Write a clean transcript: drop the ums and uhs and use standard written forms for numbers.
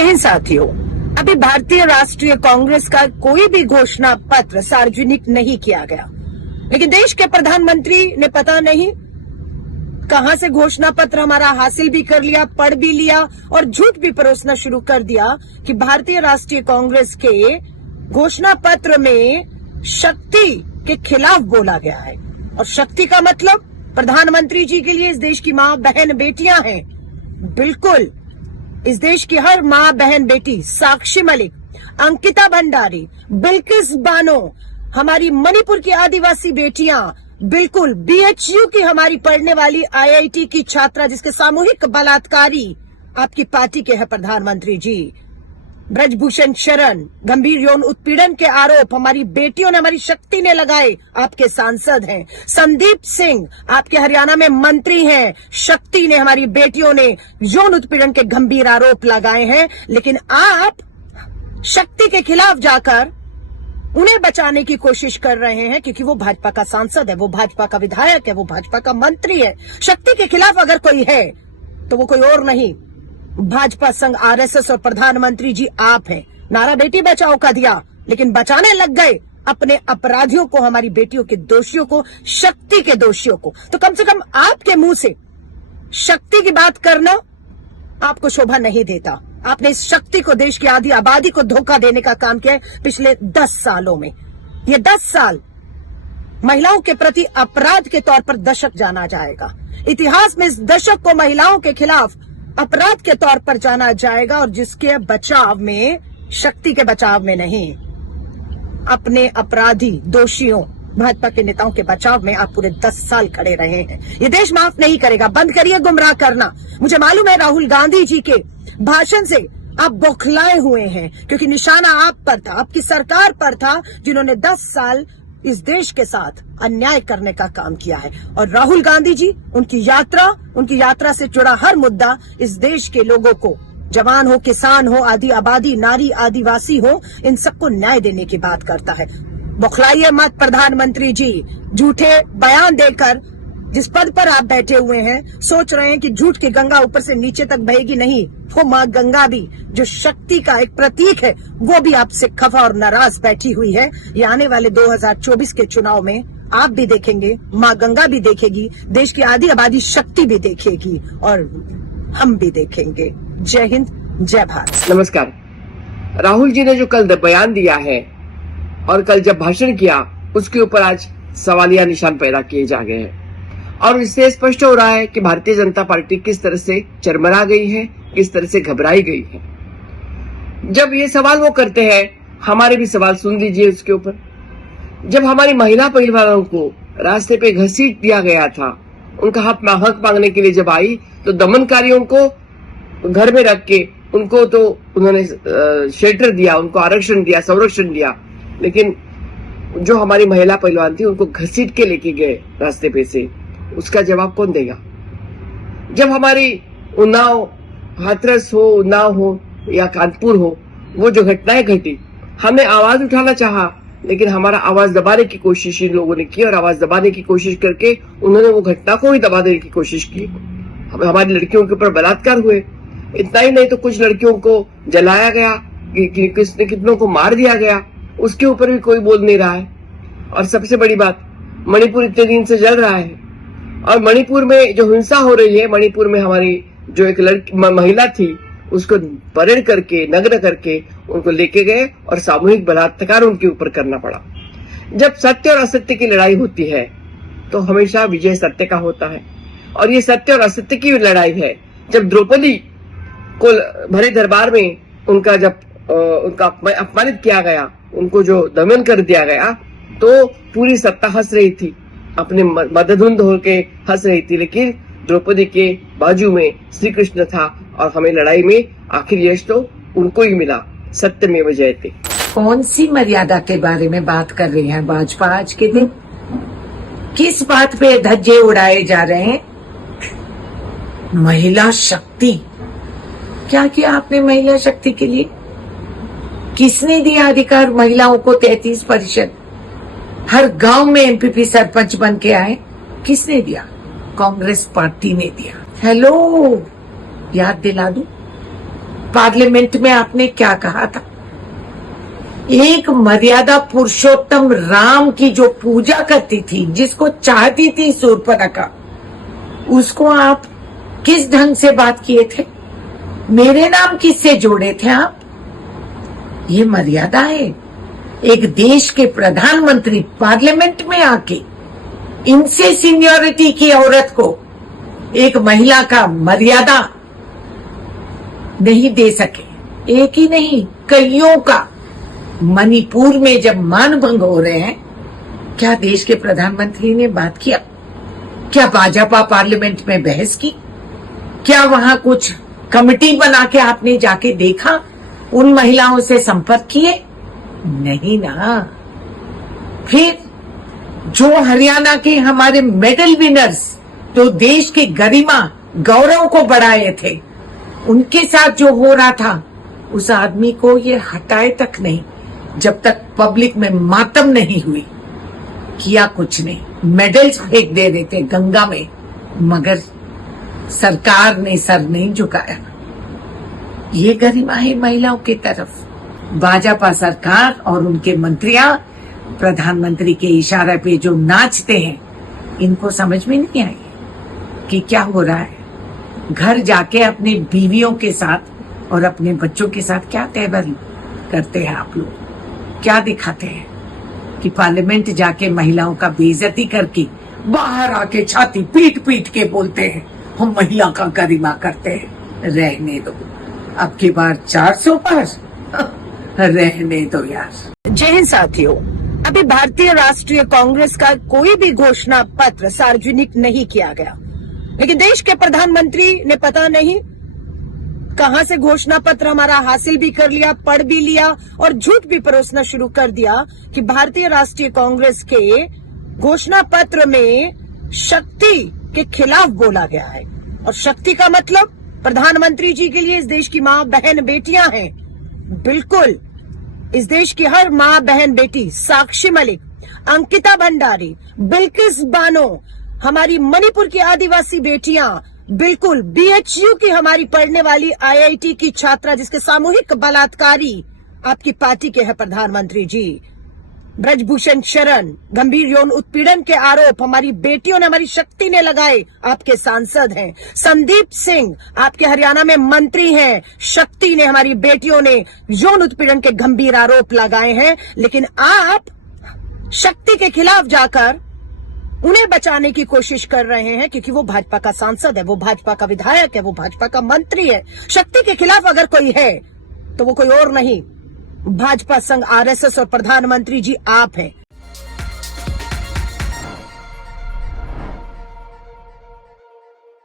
जय हिंद साथियों, अभी भारतीय राष्ट्रीय कांग्रेस का कोई भी घोषणा पत्र सार्वजनिक नहीं किया गया, लेकिन देश के प्रधानमंत्री ने पता नहीं कहां से घोषणा पत्र हमारा हासिल भी कर लिया, पढ़ भी लिया और झूठ भी परोसना शुरू कर दिया कि भारतीय राष्ट्रीय कांग्रेस के घोषणा पत्र में शक्ति के खिलाफ बोला गया है। और शक्ति का मतलब प्रधानमंत्री जी के लिए इस देश की मां बहन बेटियां हैं। बिल्कुल, इस देश की हर मां बहन बेटी, साक्षी मलिक, अंकिता भंडारी, बिल्किस बानो, हमारी मणिपुर की आदिवासी बेटियां, बिल्कुल बीएचयू की हमारी पढ़ने वाली आईआईटी की छात्रा जिसके सामूहिक बलात्कारी आपकी पार्टी के हैं प्रधानमंत्री जी, ब्रजभूषण शरण, गंभीर यौन उत्पीड़न के आरोप हमारी बेटियों ने, हमारी शक्ति ने लगाए, आपके सांसद हैं। संदीप सिंह आपके हरियाणा में मंत्री हैं, शक्ति ने, हमारी बेटियों ने यौन उत्पीड़न के गंभीर आरोप लगाए हैं। लेकिन आप शक्ति के खिलाफ जाकर उन्हें बचाने की कोशिश कर रहे हैं क्योंकि वो भाजपा का सांसद है, वो भाजपा का विधायक है, वो भाजपा का मंत्री है। शक्ति के खिलाफ अगर कोई है तो वो कोई और नहीं, भाजपा संघ आरएसएस और प्रधानमंत्री जी आप हैं। नारा बेटी बचाओ का दिया, लेकिन बचाने लग गए अपने अपराधियों को, हमारी बेटियों के दोषियों को, शक्ति के दोषियों को। तो कम से कम आपके मुंह से शक्ति की बात करना आपको शोभा नहीं देता। आपने इस शक्ति को, देश की आधी आबादी को धोखा देने का काम किया है पिछले 10 सालों में। ये 10 साल महिलाओं के प्रति अपराध के तौर पर दशक जाना जाएगा। इतिहास में इस दशक को महिलाओं के खिलाफ अपराध के तौर पर जाना जाएगा, और जिसके बचाव में, शक्ति के बचाव में नहीं, अपने अपराधी दोषियों, भाजपा के नेताओं के बचाव में आप पूरे 10 साल खड़े रहे हैं। ये देश माफ नहीं करेगा। बंद करिए गुमराह करना। मुझे मालूम है राहुल गांधी जी के भाषण से आप बौखलाए हुए हैं, क्योंकि निशाना आप पर था, आपकी सरकार पर था, जिन्होंने 10 साल इस देश के साथ अन्याय करने का काम किया है। और राहुल गांधी जी, उनकी यात्रा से जुड़ा हर मुद्दा इस देश के लोगों को, जवान हो, किसान हो, आदि आबादी, नारी, आदिवासी हो, इन सबको न्याय देने की बात करता है। बौखलाइए मत प्रधानमंत्री जी। झूठे बयान देकर जिस पद पर आप बैठे हुए हैं, सोच रहे हैं कि झूठ की गंगा ऊपर से नीचे तक बहेगी। नहीं, वो माँ गंगा भी, जो शक्ति का एक प्रतीक है, वो भी आपसे खफा और नाराज बैठी हुई है। ये आने वाले 2024 के चुनाव में आप भी देखेंगे, माँ गंगा भी देखेगी, देश की आधी आबादी शक्ति भी देखेगी, और हम भी देखेंगे। जय हिंद, जय भारत। नमस्कार। राहुल जी ने जो कल बयान दिया है और कल जब भाषण किया, उसके ऊपर आज सवालिया निशान पैदा किए जा गए हैं, और इससे स्पष्ट हो रहा है कि भारतीय जनता पार्टी किस तरह से चरमरा गई है, किस तरह से घबराई गई है। जब ये सवाल वो करते हैं, हमारे भी सवाल सुन लीजिए उसके ऊपर। जब हमारी महिला पहलवानों को रास्ते पे घसीट दिया गया था, उनका हक मांगने के लिए जब आई, तो दमनकारियों को घर में रख के उनको तो उन्होंने शेल्टर दिया, उनको आरक्षण दिया, संरक्षण दिया, लेकिन जो हमारी महिला पहलवान थी उनको घसीट के लेके गए रास्ते पे से, उसका जवाब कौन देगा? जब हमारी उन्नाव, हाथरस हो, उन्नाव हो या कानपुर हो, वो जो घटनाएं घटी, हमने आवाज उठाना चाहा, लेकिन हमारा आवाज दबाने की कोशिश इन लोगों ने की, और आवाज दबाने की कोशिश करके उन्होंने वो घटना को ही दबा देने की कोशिश की। हमारी लड़कियों के ऊपर बलात्कार हुए। इतना ही नहीं तो कुछ लड़कियों को जलाया गया, कितनों को मार दिया गया, उसके ऊपर भी कोई बोल नहीं रहा है। और सबसे बड़ी बात, मणिपुर इतने दिन से जल रहा है, और मणिपुर में जो हिंसा हो रही है, मणिपुर में हमारी जो एक महिला थी, उसको परेड करके, नग्न करके उनको लेके गए और सामूहिक बलात्कार उनके ऊपर करना पड़ा। जब सत्य और असत्य की लड़ाई होती है तो हमेशा विजय सत्य का होता है, और ये सत्य और असत्य की लड़ाई है। जब द्रौपदी को भरे दरबार में उनका अपमानित किया गया, उनको जो दमन कर दिया गया, तो पूरी सत्ता हंस रही थी, अपने मदधुंध होके हंस रही थी, लेकिन द्रौपदी के बाजू में श्री कृष्ण था, और हमें लड़ाई में आखिर यश तो उनको ही मिला। सत्य में विजय थे। कौन सी मर्यादा के बारे में बात कर रही है भाजपा आज के दिन? किस बात पे धज्जे उड़ाए जा रहे हैं? महिला शक्ति, क्या किया आपने महिला शक्ति के लिए? किसने दिया अधिकार महिलाओं को? 33%। हर गांव में एमपीपी सरपंच बन के आए, किसने दिया? कांग्रेस पार्टी ने दिया। हेलो, याद दिला दूं, पार्लियामेंट में आपने क्या कहा था? एक मर्यादा पुरुषोत्तम राम की जो पूजा करती थी, जिसको चाहती थी शूर्पणखा, उसको आप किस ढंग से बात किए थे? मेरे नाम किससे जोड़े थे आप? ये मर्यादा है। एक देश के प्रधानमंत्री पार्लियामेंट में आके इनसे सीनियरिटी की औरत को एक महिला का मर्यादा नहीं दे सके। एक ही नहीं, कईयों का। मणिपुर में जब मानभंग हो रहे हैं, क्या देश के प्रधानमंत्री ने बात किया? क्या भाजपा पार्लियामेंट में बहस की? क्या वहां कुछ कमिटी बना के आपने जाके देखा? उन महिलाओं से संपर्क किए? नहीं ना। फिर जो हरियाणा के हमारे मेडल विनर्स, तो देश की गरिमा गौरव को बढ़ाए थे, उनके साथ जो हो रहा था, उस आदमी को ये हटाए तक नहीं, जब तक पब्लिक में मातम नहीं हुई। किया कुछ नहीं, मेडल्स फेंक दे रहे थे गंगा में, मगर सरकार ने सर नहीं झुकाया। ये गरिमा है महिलाओं की तरफ। भाजपा सरकार और उनके मंत्रियां प्रधानमंत्री के इशारे पे जो नाचते हैं, इनको समझ में नहीं आई कि क्या हो रहा है। घर जाके अपनी बीवियों के साथ और अपने बच्चों के साथ क्या तेवर करते हैं आप लोग? क्या दिखाते हैं कि पार्लियामेंट जाके महिलाओं का बेइज्जती करके बाहर आके छाती पीट पीट के बोलते हैं हम महिला का गरिमा करते हैं। रहने दो, अब की बार 400 पर रहने दो यार। जय हिंद साथियों, अभी भारतीय राष्ट्रीय कांग्रेस का कोई भी घोषणा पत्र सार्वजनिक नहीं किया गया, लेकिन देश के प्रधानमंत्री ने पता नहीं कहां से घोषणा पत्र हमारा हासिल भी कर लिया, पढ़ भी लिया और झूठ भी परोसना शुरू कर दिया कि भारतीय राष्ट्रीय कांग्रेस के घोषणा पत्र में शक्ति के खिलाफ बोला गया है। और शक्ति का मतलब प्रधानमंत्री जी के लिए इस देश की मां बहन बेटियां हैं। बिल्कुल, इस देश की हर मां बहन बेटी, साक्षी मलिक, अंकिता भंडारी, बिल्किस बानो, हमारी मणिपुर की आदिवासी बेटियां, बिल्कुल बीएचयू की हमारी पढ़ने वाली आईआईटी की छात्रा जिसके सामूहिक बलात्कारी आपकी पार्टी के हैं प्रधानमंत्री जी, ब्रजभूषण शरण, गंभीर यौन उत्पीड़न के आरोप हमारी बेटियों ने, हमारी शक्ति ने लगाए, आपके सांसद हैं। संदीप सिंह आपके हरियाणा में मंत्री हैं, शक्ति ने, हमारी बेटियों ने यौन उत्पीड़न के गंभीर आरोप लगाए हैं। लेकिन आप शक्ति के खिलाफ जाकर उन्हें बचाने की कोशिश कर रहे हैं, क्योंकि वो भाजपा का सांसद है, वो भाजपा का विधायक है, वो भाजपा का मंत्री है। शक्ति के खिलाफ अगर कोई है तो वो कोई और नहीं, भाजपा संघ, आरएसएस और प्रधानमंत्री जी आप हैं।